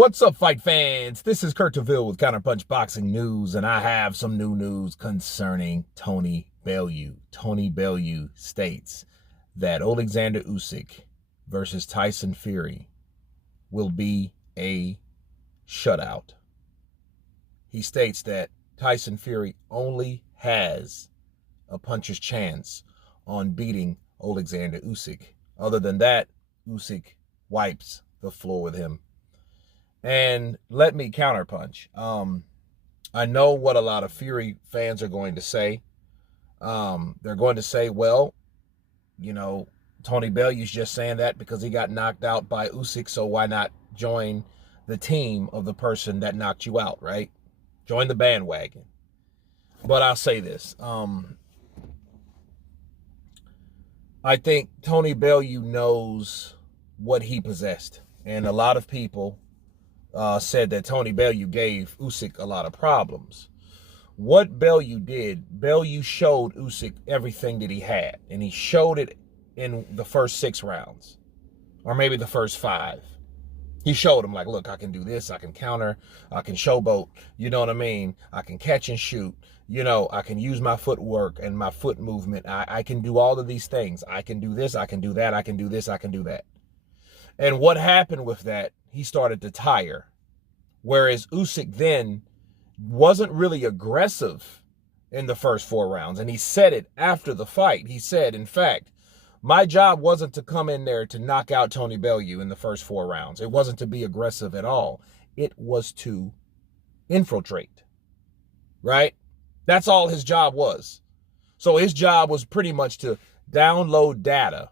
What's up, fight fans? This is Kurt DeVille with Counterpunch Boxing News, and I have some new news concerning Tony Bellew. Tony Bellew states that Alexander Usyk versus Tyson Fury will be a shutout. He states that Tyson Fury only has a puncher's chance on beating Alexander Usyk. Other than that, Usyk wipes the floor with him. And let me counterpunch. I know what a lot of Fury fans are going to say. They're going to say, well, Tony Bellew's just saying that because he got knocked out by Usyk, so why not join the team of the person that knocked you out, right? Join the bandwagon. But I'll say this. I think Tony Bellew knows what he possessed. And a lot of people said that Tony Bellew gave Usyk a lot of problems. What Bellew did, Bellew showed Usyk everything that he had, and he showed it in the first 6 rounds, or maybe the first 5. He showed him, like, look, I can do this, I can counter, I can showboat, you know what I mean? I can catch and shoot, I can use my footwork and my foot movement. I can do all of these things. I can do this, I can do that, I can do this, I can do that. And what happened with that, he started to tire. Whereas Usyk then wasn't really aggressive in the first 4 rounds. And he said it after the fight. He said, in fact, my job wasn't to come in there to knock out Tony Bellew in the first 4 rounds. It wasn't to be aggressive at all. It was to infiltrate, right? That's all his job was. So his job was pretty much to download data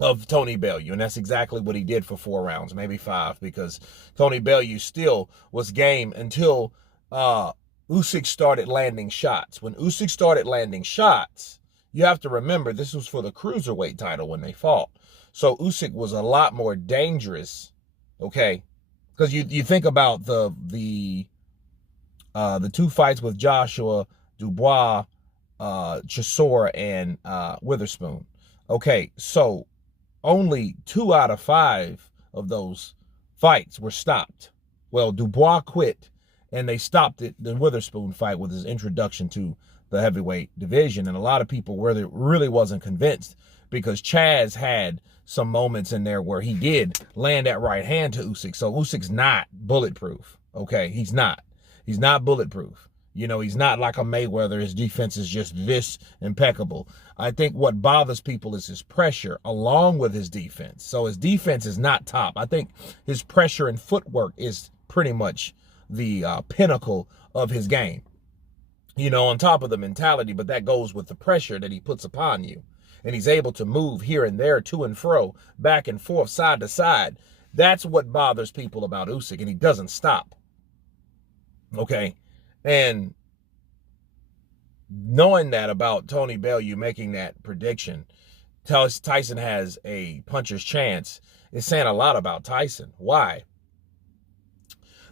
of Tony Bellew, and that's exactly what he did for 4 rounds, maybe 5, because Tony Bellew still was game until Usyk started landing shots. When Usyk started landing shots, you have to remember this was for the cruiserweight title when they fought. So Usyk was a lot more dangerous, okay? Because you think about the 2 fights with Joshua, Dubois, Chisora, and Witherspoon. Okay, so only 2 out of 5 of those fights were stopped. Well, Dubois quit, and they stopped it, the Witherspoon fight, with his introduction to the heavyweight division. And a lot of people really wasn't convinced, because Chaz had some moments in there where he did land that right hand to Usyk. So Usyk's not bulletproof, okay? He's not. He's not bulletproof. He's not like a Mayweather. His defense is just this impeccable. I think what bothers people is his pressure along with his defense. So his defense is not top. I think his pressure and footwork is pretty much the pinnacle of his game. On top of the mentality, but that goes with the pressure that he puts upon you. And he's able to move here and there, to and fro, back and forth, side to side. That's what bothers people about Usyk, and he doesn't stop. Okay? And knowing that about Tony Bellew making that prediction, Tyson has a puncher's chance, is saying a lot about Tyson. Why?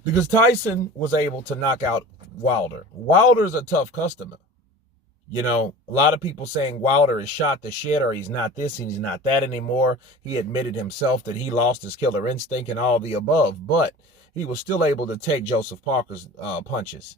Because Tyson was able to knock out Wilder. Wilder's a tough customer. A lot of people saying Wilder is shot to shit, or he's not this and he's not that anymore. He admitted himself that he lost his killer instinct and all the above, but he was still able to take Joseph Parker's punches.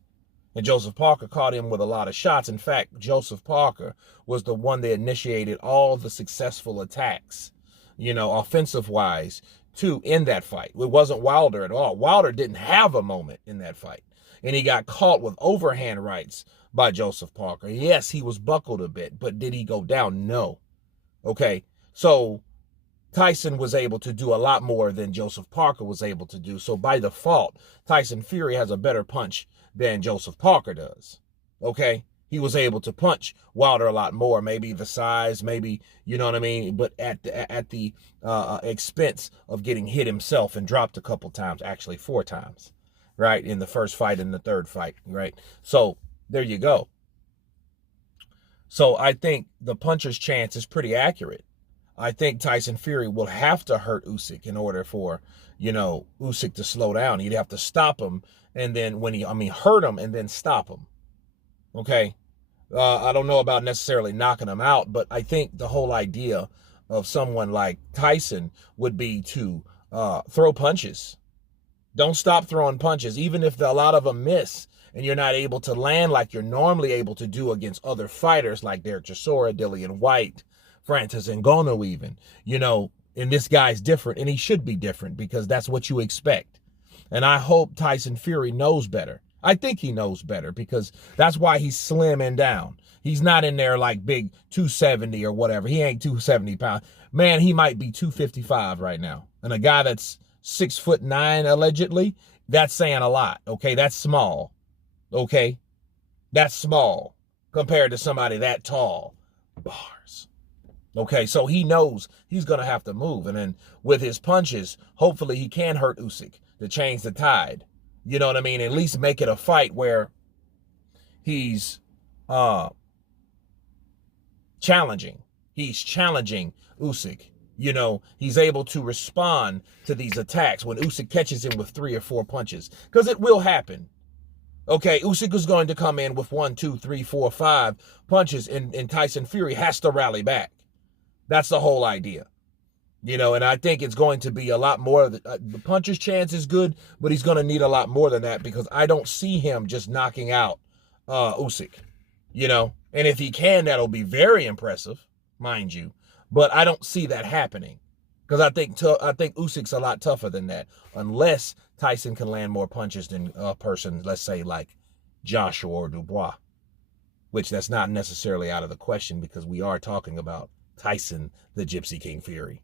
And Joseph Parker caught him with a lot of shots. In fact, Joseph Parker was the one that initiated all the successful attacks, offensive-wise, in that fight. It wasn't Wilder at all. Wilder didn't have a moment in that fight. And he got caught with overhand rights by Joseph Parker. Yes, he was buckled a bit, but did he go down? No. Okay, so Tyson was able to do a lot more than Joseph Parker was able to do. So by default, Tyson Fury has a better punch than Joseph Parker does. Okay? He was able to punch Wilder a lot more. Maybe the size, maybe, you know what I mean? But at the expense of getting hit himself and dropped a couple times, actually 4 times, right? In the first fight and the third fight, right? So there you go. So I think the puncher's chance is pretty accurate. I think Tyson Fury will have to hurt Usyk in order for, Usyk to slow down. He'd have to stop him, and then hurt him and then stop him. Okay? I don't know about necessarily knocking him out, but I think the whole idea of someone like Tyson would be to throw punches. Don't stop throwing punches, even if a lot of them miss and you're not able to land like you're normally able to do against other fighters like Derek Chisora, Dillian White, Francis Ngannou even. And this guy's different, and he should be different because that's what you expect. And I hope Tyson Fury knows better. I think he knows better because that's why he's slimming down. He's not in there like big 270 or whatever. He ain't 270 pounds. Man, he might be 255 right now. And a guy that's 6'9" allegedly, that's saying a lot. Okay, that's small. Okay, that's small compared to somebody that tall. Bars. Okay, so he knows he's going to have to move. And then with his punches, hopefully he can hurt Usyk to change the tide. You know what I mean? At least make it a fight where he's challenging. He's challenging Usyk. He's able to respond to these attacks when Usyk catches him with 3 or 4 punches. Because it will happen. Okay, Usyk is going to come in with 1, 2, 3, 4, 5 punches, and Tyson Fury has to rally back. That's the whole idea. And I think it's going to be a lot more. The puncher's chance is good, but he's going to need a lot more than that because I don't see him just knocking out Usyk. And if he can, that'll be very impressive, mind you. But I don't see that happening because I think Usyk's a lot tougher than that, unless Tyson can land more punches than a person, let's say like Joshua or Dubois, which that's not necessarily out of the question because we are talking about Tyson, the Gypsy King Fury.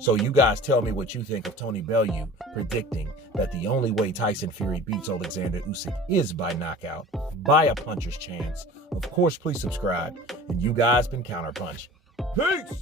So you guys tell me what you think of Tony Bellew predicting that the only way Tyson Fury beats Alexander Usyk is by knockout, by a puncher's chance. Of course, please subscribe. And you guys been Counterpunch. Peace!